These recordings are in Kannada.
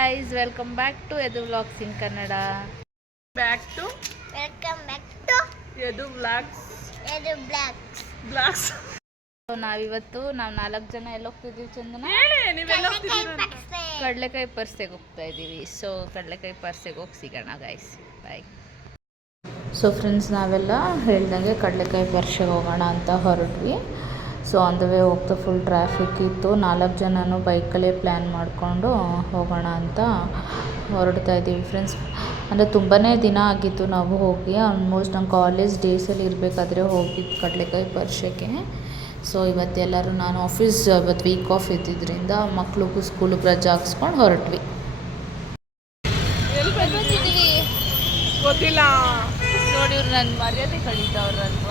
Guys, welcome back to Edu Vlogs in Kannada. Welcome back to Edu Vlogs. Edu Blacks. Vlogs. So ನಾವಿವತ್ತು 4 ಜನ ಎಲ್ಲ ಹೋಗ್ತಿದ್ದೀವಿ ಚಂದನ. ಕಡಲೆಕಾಯಿ ಪರ್ಸೆಗೆ ಹೋಗ್ತಾ ಇದ್ದೀವಿ. ಸೊ ಕಡಲೆಕಾಯಿ ಪರ್ಸೆಗೆ ಹೋಗಿ ಸಿಗೋಣ ಗೈಸ್. ಬಾಯ್. ಸೊ ಫ್ರೆಂಡ್ಸ್, ನಾವೆಲ್ಲ ಹೇಳ್ದಂಗೆ ಕಡಲೆಕಾಯಿ ಪರ್ಸೆಗೆ ಹೋಗೋಣ ಅಂತ ಹೊರಟ್ವಿ. ಸೊ ಆನ್ ದ ವೇ ಹೋಗ್ತಾ ಫುಲ್ ಟ್ರಾಫಿಕ್ ಇತ್ತು. 4 ಜನನೂ ಬೈಕಲ್ಲೇ ಪ್ಲ್ಯಾನ್ ಮಾಡಿಕೊಂಡು ಹೋಗೋಣ ಅಂತ ಹೊರಡ್ತಾ ಇದ್ದೀವಿ ಫ್ರೆಂಡ್ಸ್. ಅಂದರೆ ತುಂಬಾ ದಿನ ಆಗಿತ್ತು ನಾವು ಹೋಗಿ. ಆಲ್ಮೋಸ್ಟ್ ನಮ್ಮ ಕಾಲೇಜ್ ಡೇಸಲ್ಲಿ ಇರಬೇಕಾದ್ರೆ ಹೋಗಿದ್ದು ಕಡಲೆಕಾಯಿ ಪರ್ಸೆಗೆ. ಸೊ ಇವತ್ತೆಲ್ಲರೂ ನಾನು ಇವತ್ತು ವೀಕ್ ಆಫ್ ಇದ್ದಿದ್ದರಿಂದ ಮಕ್ಳಿಗೂ ಸ್ಕೂಲಿಗೆ ರಜೆ ಹಾಕ್ಸ್ಕೊಂಡು ಹೊರಟ್ವಿ. ಗೊತ್ತಿಲ್ಲ ನೋಡಿ, ಇವ್ರು ನನ್ನ ಮರ್ಯಾದೆ ಕಳೀತಾವ್ರಲ್ವ.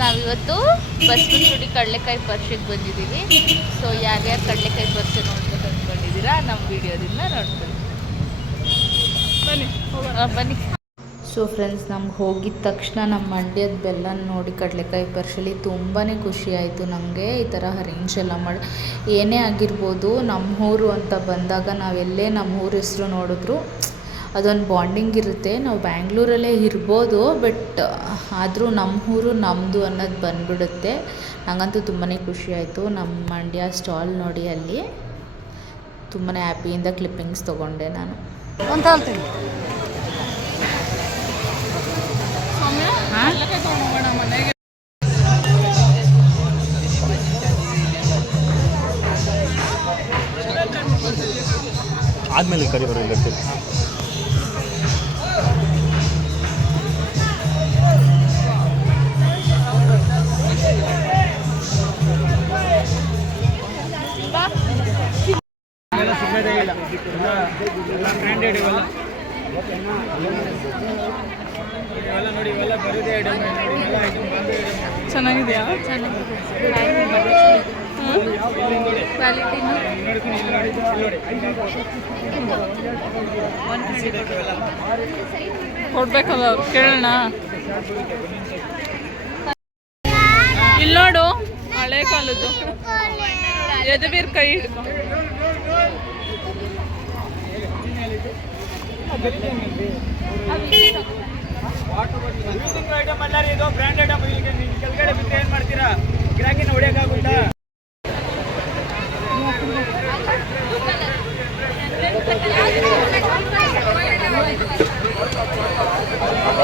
ನಾವಿವತ್ತು ಬಸವನಗುಡಿ ಕಡಲೆಕಾಯಿ ಪರ್ಸೆಗೆ ಬಂದಿದ್ದೀವಿ. ಸೊ ಯಾರ್ಯಾರು ಕಡಲೆಕಾಯಿ ಪರ್ಸೆ ನೋಡ್ಬೇಕು ಅಂದ್ಕೊಂಡಿದ್ದೀರಾ ನಮ್ಮ ವಿಡಿಯೋದಿಂದ ನೋಡ್ಕೊಳ್ಳಿ. ಬನ್ನಿ. ಸೊ ಫ್ರೆಂಡ್ಸ್, ನಮ್ಗೆ ಹೋಗಿದ ತಕ್ಷಣ ನಮ್ಮ ಮಂಡ್ಯದ ಬೆಲ್ಲ ನೋಡಿ ಕಡಲೆಕಾಯಿ ಪರ್ಸೆಲಿ ತುಂಬಾ ಖುಷಿ ಆಯಿತು ನನಗೆ. ಈ ಥರ ಅರೇಂಜ್ ಎಲ್ಲ ಮಾಡಿ ಏನೇ ಆಗಿರ್ಬೋದು, ನಮ್ಮೂರು ಅಂತ ಬಂದಾಗ ನಾವೆಲ್ಲೇ ನಮ್ಮೂರ ಹೆಸರು ನೋಡಿದ್ರು ಅದೊಂದು ಬಾಂಡಿಂಗ್ ಇರುತ್ತೆ. ನಾವು ಬ್ಯಾಂಗ್ಳೂರಲ್ಲೇ ಇರ್ಬೋದು, ಬಟ್ ಆದರೂ ನಮ್ಮೂರು ನಮ್ಮದು ಅನ್ನೋದು ಬಂದ್ಬಿಡುತ್ತೆ. ನನಗಂತೂ ತುಂಬಾ ಖುಷಿ ಆಯಿತು. ನಮ್ಮ ಮಂಡ್ಯ ಸ್ಟಾಲ್ ನೋಡಿ, ಅಲ್ಲಿ ತುಂಬಾ ಹ್ಯಾಪಿಯಿಂದ ಕ್ಲಿಪ್ಪಿಂಗ್ಸ್ ತೊಗೊಂಡೆ ನಾನು. ಆದಮೇಲೆ ಕರಿ ಬರೋಲ್ಲ. ಚೆನ್ನಾಗಿದೆಯಾ? ಕೊಡ್ಬೇಕಲ್ಲ ಅವ್ರು, ಕೇಳೋಣ. ಇಲ್ಲಿ ನೋಡು, ಹಳೆ ಕಾಲದ್ದು ಎದವೀರ್ ಕೈ ಹಿಡ್ಕೊ. ಕೆಳಗಡೆ ಬಿಟ್ಟು ಏನು ಮಾಡ್ತೀರಾ? ಗಿರಾಕಿನ ಹೊಡೆಯೋಕ್ಕಾಗುತ್ತಾ?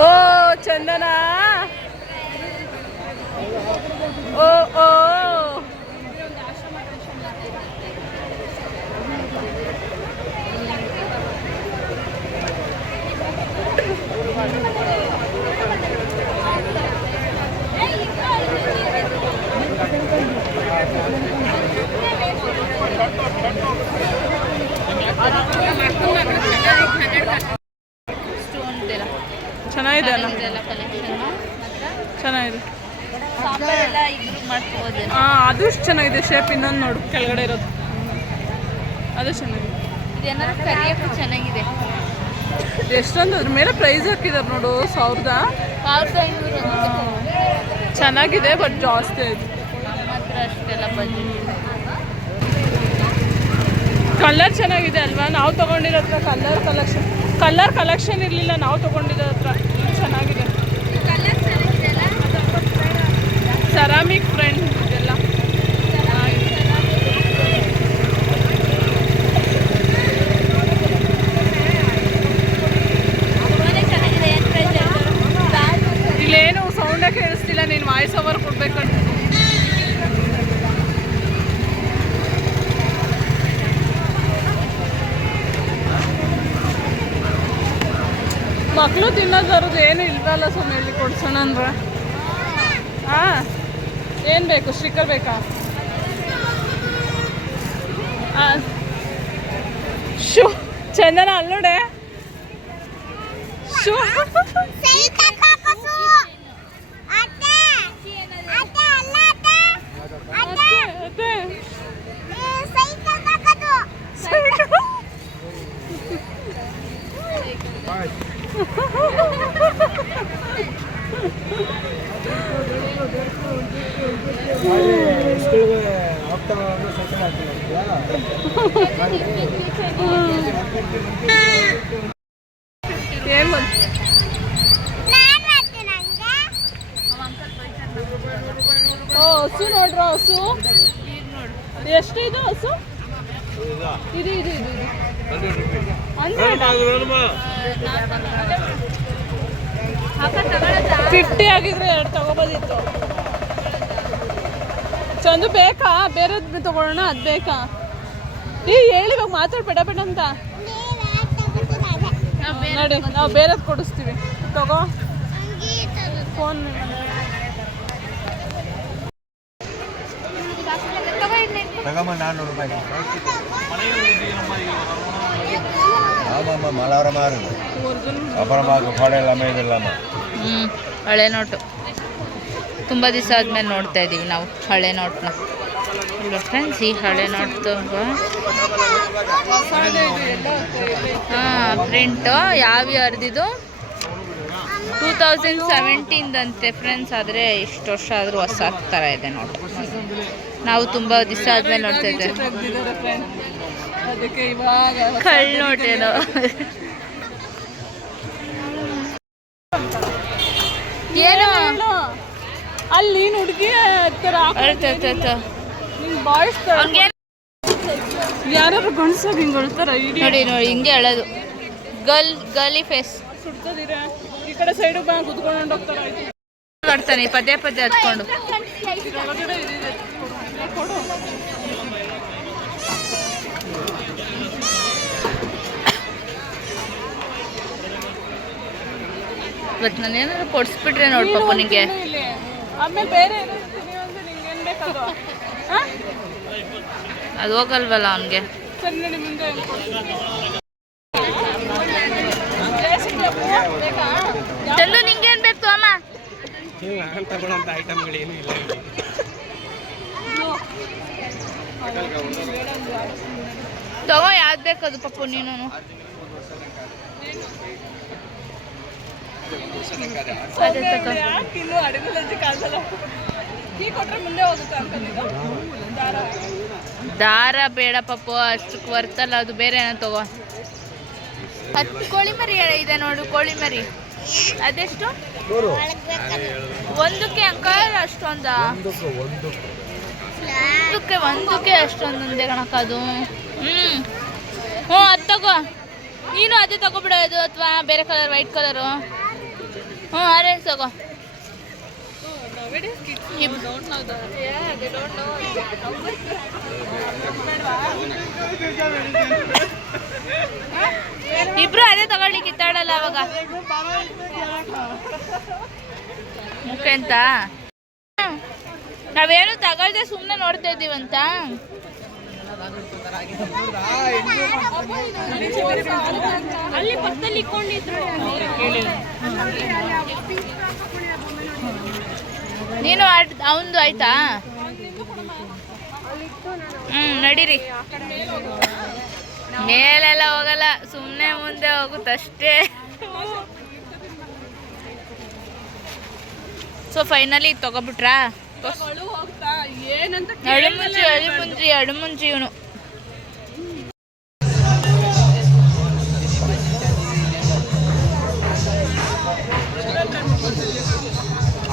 ಓ ಚಂದನ, ಓ ಓ ಚೆನ್ನಾಗಿದೆ ಅಲ್ಲ? ಚೆನ್ನಾಗಿದೆ. ಹಾಂ, ಅದು ಚೆನ್ನಾಗಿದೆ ಶೇಪ್. ಇನ್ನೊಂದು ನೋಡು, ಕೆಳಗಡೆ ಇರೋದು ಅದು ಚೆನ್ನಾಗಿದೆ. ಚೆನ್ನಾಗಿದೆ. ಎಷ್ಟೊಂದು ಅದ್ರ ಮೇಲೆ ಪ್ರೈಸ್ ಹಾಕಿದ್ದಾರೆ ನೋಡು, 1500. ಚೆನ್ನಾಗಿದೆ, ಬಟ್ ಜಾಸ್ತಿ ಆಯಿತು. ಕಲರ್ ಚೆನ್ನಾಗಿದೆ ಅಲ್ವಾ? ನಾವು ತೊಗೊಂಡಿರೋ ಹತ್ರ ಕಲರ್ ಕಲೆಕ್ಷನ್ ಇರಲಿಲ್ಲ. ನಾವು ತೊಗೊಂಡಿರೋ ಹತ್ರ ಚೆನ್ನಾಗಿದೆ. ಸೆರಾಮಿಕ್ ಫ್ರೆಂಡ್ ಇದೆಲ್ಲ ಇಲ್ಲೇನು ಸೌಂಡೇ ಕೇಳಿಸ್ತಿಲ್ಲ. ನೀನು ವಾಯ್ಸ್ ಓವರ್ ಕೊಡ್ಬೇಕಂತ. ಮಕ್ಕಳು ತಿನ್ನೋದು ಏನು ಇಲ್ವಲ್ಲ, ಸುಮ್ಮನೆ ಹೇಳಿ ಕೊಡ್ಸೋಣ ಅಂದ್ರೆ. ಹಾಂ, ಏನು ಬೇಕು? ಸ್ಟಿಕ್ಕರ್ ಬೇಕಾ? ಹಾಂ, ಶೂ ಚಂದನ ಅಲ್ಲಿ ನೋಡೆ, ಶೂ ಹೋಗ್ತಾ ಏನು ಓ ಹಸು ನೋಡ್ರ ಹಸು ಎಷ್ಟು ಇದು ಹಸು ಇದು ಇದು ಇದು ಇದು 50 ಆಗಿದ್ರೆ 2 ತಗೋಬೋದಿತ್ತು. ಚಂದು ಬೇಕಾ ಬೇರೆದ್ ತಗೊಳ್ಳೋಣ, ಅದು ಬೇಕಾ? ಹೇಳಿ ಇವಾಗ ಮಾತಾಡ್ಬೇಡ ಬೇಡ ಅಂತ ನೋಡಿ, ನಾವು ಬೇರೆದ್ ಕೊಡಿಸ್ತೀವಿ. ತಗೋ ಫೋನ್. ತಗಮ್ಮ 400 ರೂಪಾಯಿ. ஆமாம்மா மலவரமா இருக்கு. அப்புறமா கொடையெல்லாமே இதெல்லாமே. ಹಳೆ ನೋಟು ತುಂಬ ದಿವಸ ಆದಮೇಲೆ ನೋಡ್ತಾ ಇದ್ದೀವಿ ನಾವು ಹಳೆ ನೋಟ್ನ. ಫ್ರೆಂಡ್ಸ್ ಈ ಹಳೆ ನೋಟ್ ಹಾಂ ಪ್ರಿಂಟು ಯಾವ ಇಯರ್ದಿದು 2017 ಫ್ರೆಂಡ್ಸ್. ಆದರೆ ಇಷ್ಟು ವರ್ಷ ಆದರೂ ಹೊಸ ಥರ ಇದೆ ನೋಟ್. ನಾವು ತುಂಬ ದಿವಸ ಆದಮೇಲೆ ನೋಡ್ತಾ ಇದ್ದೇವೆ. ಕಳ್ಳ ನೋಟೇನೋ. ಏನು ಅಲ್ಲಿ ಹುಡುಗಿ ಬಾಯ್ಸ್ ಯಾರು ಗಂಡಸಾಗ ಹಿಂಗೆ ಹೇಳ್ತಾರ ನೋಡಿ ನೋಡಿ ಹಿಂಗೆ ಹೇಳೋದು ಗರ್ಲಿ ಫೇಸ್. ಸುಡ್ತದಿರ ಈ ಕಡೆ ಸೈಡ್ ಬಾ ಕುತ್ಕೊಂಡು ಹೋಗ್ತಾರ. ಬರ್ತಾನೆ ಪದೇ ಪದೇ ಹತ್ಕೊಂಡು. ಕೊಡು ಇವತ್ತು ನಾನು ಏನಾದ್ರು ಕೊಡಿಸ್ಬಿಟ್ರೆ ನೋಡಿ ಪಾಪ ನಿಂಗೆ. ಆಮೇಲೆ ಬೇರೆ ನಿಂಗೇನು ಬೇಕದು ಅದು ಹೋಗಲ್ವಲ್ಲ ಅವನಿಗೆ. ಸರಿ ನೋಡಿ ಮುಂದೆ ಚಂದು ನಿಂಗೇನು ಬೇಕು ಅಮ್ಮ? ತಗೊಳ್ಳೋಂಥ ಐಟಮ್ಗಳೇನು ಇಲ್ಲ. ತಗೋ ಯಾವ್ದು ಬೇಕದು ಪಪ್ಪು ನೀನು. ಯಾಕಿನ್ನು ಅಡಿಗೆ ಕಾಲ್ಸಲ್ಲ. ಟೀ ಕೊಟ್ರೆ ಮುಂದೆ ಹೋಗುತ್ತೆ ಅನ್ಕೊಂಡಿದ್ದು. ದಾರ ಬೇಡ ಪಪ್ಪು, ಅಷ್ಟಕ್ಕೆ ಬರ್ತಲ್ಲ ಅದು. ಬೇರೆ ಏನೋ ತಗೋ. 10 ಕೋಳಿ ಮರಿ ಇದೆ ನೋಡು, ಕೋಳಿ ಮರಿ ಅದೆಷ್ಟು? ಒಂದಕ್ಕೆ ಅಂಕಲ್ ಅಷ್ಟೊಂದ? ಒಂದಕ್ಕೆ ಅಷ್ಟೊಂದೊಂದೇ ಕಣಕ್ಕದು. ಹ್ಞೂ ಅದು ತಗೋ. ನೀನು ಅದೇ ತಗೋಬಿಡೋದು ಅಥವಾ ಬೇರೆ ಕಲರ್ ವೈಟ್ ಕಲರು? ಆರೆಂಜ್ ತಗೋ. ಇಬ್ರು ಅದೇ ತಗೊಳ್ಳಿ, ಕಿತ್ತಾಡಲ್ಲ ಅವಾಗ ಮುಖೆ ಅಂತ. ನಾವೇನು ತಗೊಳ್ದೆ ಸುಮ್ಮನೆ ನೋಡ್ತಾ ಇದ್ದೀವಂತ. ಅಲ್ಲಿ ಪಕ್ಕದಲ್ಲಿ ಇಟ್ಕೊಂಡಿದ್ರು. ನೀನು ಅವಂದು ಆಯ್ತಾ? ನಡೀರಿ. ಮೇಲೆಲ್ಲ ಹೋಗಲ್ಲ, ಸುಮ್ಮನೆ ಮುಂದೆ ಹೋಗುತ್ತಷ್ಟೇ. So finally ತಗೋಬಿಟ್ರಾ? ಅಡುಮುಂಜಿ ಇವನು.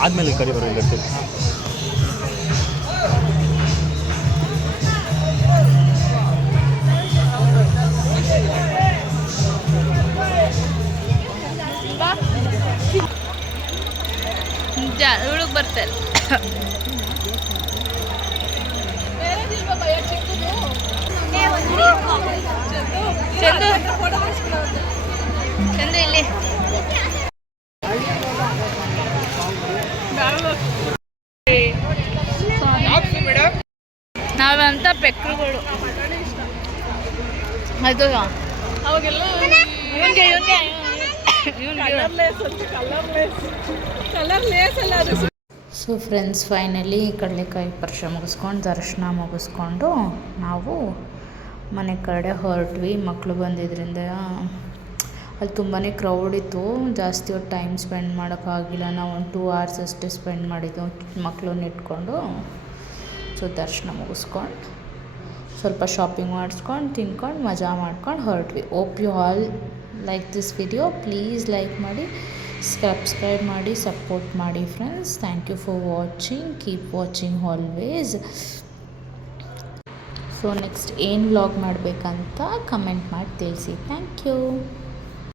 ಆದ್ಮೇಲೆ ಕರಿ ಬರೋಲ್ಲ. ಇವಳಿಗೆ ಬರ್ತಾರೆ. ಚಂದು ಚಂದು ಇಲ್ಲಿ ನಾವಂತ ಪೆಕ್ರುಗಳು. ಅದು ಅವಾಗೆಲ್ಲ ಕಲರ್ಲೆಸ್ ಅಲ್ಲ ಅದು. ಸೊ ಫ್ರೆಂಡ್ಸ್ ಫೈನಲಿ ಕಡಲೆಕಾಯಿ ಪರ್ಷ ಮುಗಿಸ್ಕೊಂಡು ದರ್ಶನ ಮುಗಿಸ್ಕೊಂಡು ನಾವು ಮನೆ ಕಡೆ ಹೊರಟ್ವಿ. ಮಕ್ಕಳು ಬಂದಿದ್ದರಿಂದ ಅಲ್ಲಿ ತುಂಬಾ ಕ್ರೌಡ್ ಇತ್ತು. ಜಾಸ್ತಿ ಹೊತ್ತು ಟೈಮ್ ಸ್ಪೆಂಡ್ ಮಾಡೋಕ್ಕಾಗಿಲ್ಲ. ನಾವು ಒಂದು 2 hours ಅಷ್ಟೇ ಸ್ಪೆಂಡ್ ಮಾಡಿದ್ದು ಮಕ್ಕಳನ್ನ ಇಟ್ಕೊಂಡು. ಸೊ ದರ್ಶನ ಮುಗಿಸ್ಕೊಂಡು ಸೊ ಸ್ವಲ್ಪ ಶಾಪಿಂಗ್ ಮಾಡಿಸ್ಕೊಂಡು ತಿನ್ಕೊಂಡು ಮಜಾ ಮಾಡ್ಕೊಂಡು ಹೊರಟ್ವಿ. Hope you all like this video. Please like ಮಾಡಿ, ಸಬ್ಸ್ಕ್ರೈಬ್ ಮಾಡಿ, ಸಪೋರ್ಟ್ ಮಾಡಿ friends. Thank you for watching. Keep watching always. So next ಏನು ವ್ಲಾಗ್ ಮಾಡಬೇಕಂತ ಕಮೆಂಟ್ ಮಾಡಿ ತಿಳಿಸಿ. Thank you.